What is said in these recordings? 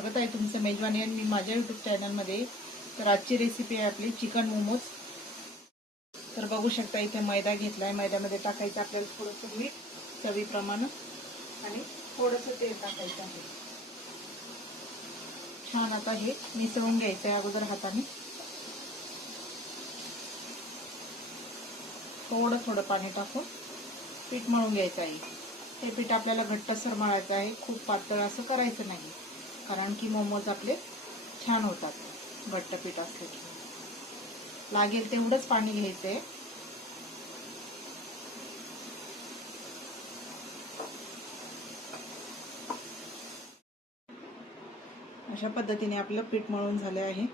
स्वागत आहे तुमचं मेजवानी आणि मी माझ्या यूट्यूब चॅनलमध्ये। तर आजची रेसिपी आहे आपली चिकन मोमोज। तर बघू शकता इथे मैदा घेतला आहे। मैद्यामध्ये टाकायचं आपल्याला थोडंसं मीठ चवीप्रमाणे आणि थोडंसं तेल टाकायचं आहे। छान आता हे मिसळून घ्यायचं आहे अगोदर हाताने। थोडं थोडं पाणी टाकून पीठ मळून घ्यायचं आहे। हे पीठ आपल्याला घट्टसर मळायचं आहे, खूप पातळ असं करायचं नाही, कारण की मोमोज आपले छान होतात घट्ट पीठ असले की। लागेल तेवढंच पाणी घ्यायचं आहे। अशा पद्धतीने आपलं पीठ मळून झाले आहे।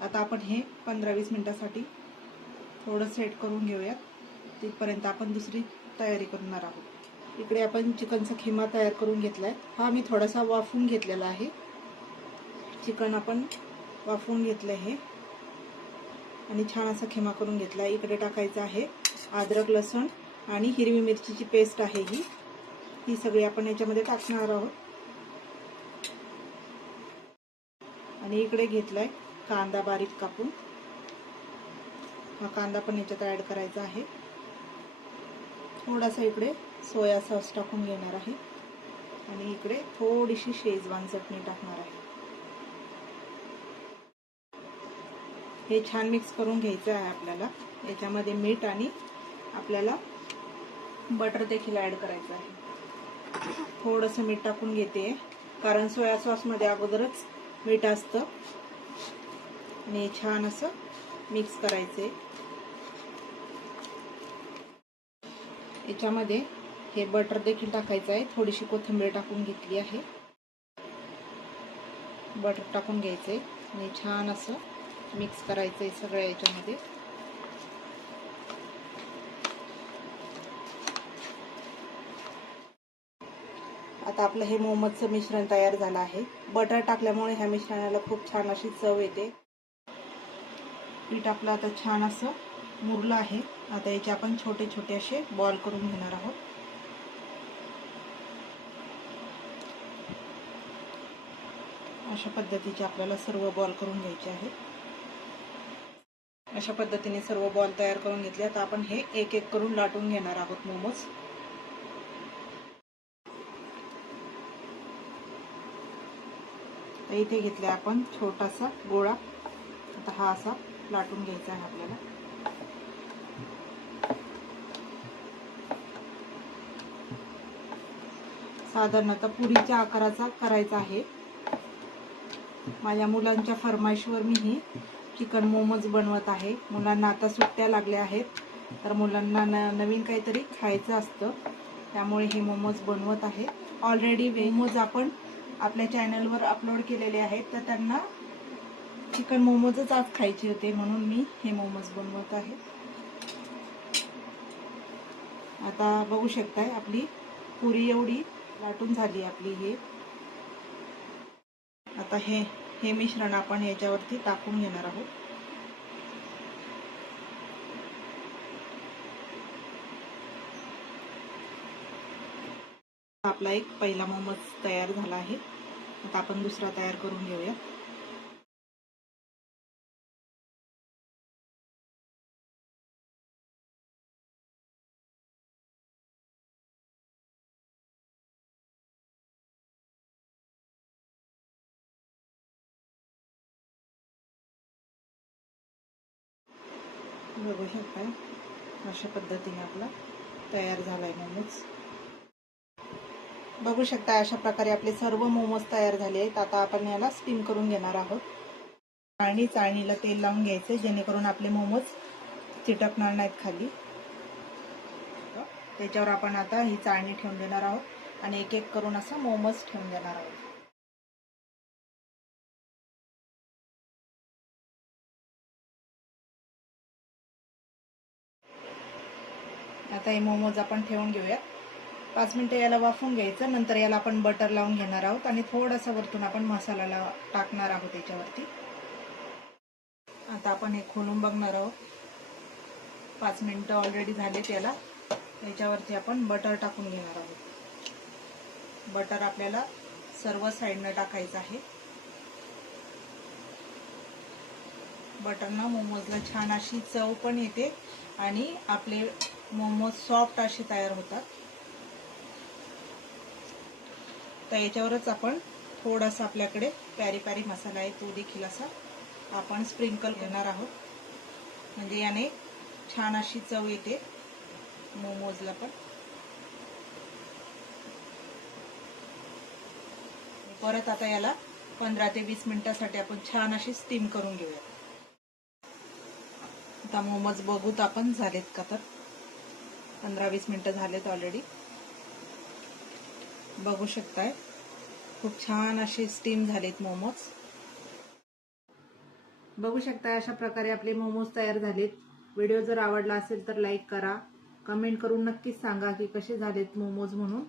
आता आपण हे 15-20 मिनिटांसाठी थोडं सेट करून घेऊयात। तिथपर्यंत आपण दुसरी तयारी करणार आहोत। इकडे आपण चिकनचा खिमा तयार करून घेतलाय। हा मी थोडासा वाफवून घेतलेला आहे। चिकन आपण वाफवून घेतलं आहे आणि छान असा खिमा करून घेतला। इकडे टाकायचं आहे अद्रक लसूण आणि हिरवी मिरचीची पेस्ट आहे ही सगळी आपण याच्यामध्ये टाकणार आहोत। आणि इकडे घेतलाय कांदा बारीक कापून, हा कांदा पण याच्यात ऍड करायचा आहे। थोडासा इकडे सोया सॉस टाकून घेणार आहे आणि इकडे थोडीशी शेजवान चटणी टाकणार आहे। हे छान मिक्स करून घ्यायचं आहे आपल्याला। याच्यामध्ये मीठ आणि आपल्याला बटर देखील ऍड करायचं आहे। थोडंसं मीठ टाकून घेते कारण सोया सॉस मध्ये अगोदरच मीठ असतं। आणि छान असं मिक्स करायचे। याच्यामध्ये हे बटर देखील टाकायचं आहे। थोडीशी कोथिंबीर टाकून घेतली आहे। बटर टाकून घ्यायचे आणि छान असं मिक्स करायचंय सगळ्या याच्यामध्ये। आता आपलं हे मोमोजचं मिश्रण तयार झालं आहे। बटर टाकल्यामुळे ह्या मिश्रणाला खूप छान अशी चव येते। पीठ आपलं आता छान असं मुरलं आहे। आता याचे आपण छोटे छोटे असे बॉल करून घेणार आहोत। अशा पद्धतीचे आपल्याला सर्व बॉल करून घ्यायचे आहेत। अशा पद्धतीने सर्व बॉल तयार करून घेतले। आता आपण हे एक एक करून लाटून घेणार आहोत मोमोज। इथे घेतले आपण छोटासा गोळा। आता हा असा लाटून घ्यायचा आहे आपल्याला। साधारणतः पुरीच्या आकाराचा करायचा आहे। माझ्या मुलांच्या फरमाईशवर मी ही चिकन मोमोज बनवत आहे। मुलांना आता सुट्ट्या लागल्या आहेत, तर मुलांना नवीन काहीतरी खायचं असतं, त्यामुळे हे मोमोज बनवत आहे। ऑलरेडी मोमोज आपण आपल्या चॅनलवर अपलोड केलेले आहेत, तर त्यांना चिकन मोमोजच आज खायचे होते, म्हणून मी हे मोमोज बनवत आहे। आता बघू शकताय आपली पुरी एवढी लाटून झाली आपली हे। आता हे मिश्रण आपण याच्यावरती टाकून घेणार आहोत। आपला एक पहिला मोमोज तयार झाला आहे। आता आपण दुसरा तयार करून घेऊया। बघू शकताय अशा पद्धतीने आपला तयार झालाय मोमोज। बघू शकता अशा प्रकारे आपले सर्व मोमोज तयार झाले आहेत। आता आपण याला स्टीम करून घेणार आहोत। चाळणीला तेल लावून घ्यायचे, जेणेकरून आपले मोमोज चिटकणार नाहीत खाली। त्याच्यावर आपण आता ही चाळणी ठेवून देणार आहोत आणि एक एक करून असं मोमोज ठेवून देणार आहोत। आता हे मोमोज आपण ठेवून घेऊया। 5 मिनिटं याला वाफवून घ्यायचं। नंतर याला आपण बटर लावून घेणार आहोत आणि थोडासा वरतून आपण मसाला टाकणार आहोत याच्यावरती। आता आपण हे खोलून बघणार आहोत। 5 मिनिटं ऑलरेडी झाले त्याला। याच्यावरती आपण बटर टाकून घेणार आहोत। बटर आपल्याला सर्व साईडनं टाकायचं आहे. बटरनं मोमोजला छान अशी चव पण येते आणि आपले मोमोज सॉफ्ट असे तयार होतात. तर याच्यावरच आपण थोडासा आपल्याकडे प्यारी प्यारी मसाला आहे तो देखील असा आपण स्प्रिंकल करणार आहोत. म्हणजे याने छान अशी चव येते मोमोजला पण. परत आता याला 15 ते 20 मिनिटासाठी आपण छान अशी स्टीम करून घेऊया. आता मोमोज बघूत आपण झालेत का. तर 15-20 मिनिटं झालेत ऑलरेडी. बघू शकताय खूप छान असे स्टीम झालेत मोमोज. बघू शकताय अशा प्रकारे आपले मोमोज तयार झालेत. व्हिडिओ जर आवडला असेल तर लाईक करा, कमेंट करून नक्कीच सांगा की कसे झालेत मोमोज म्हणून.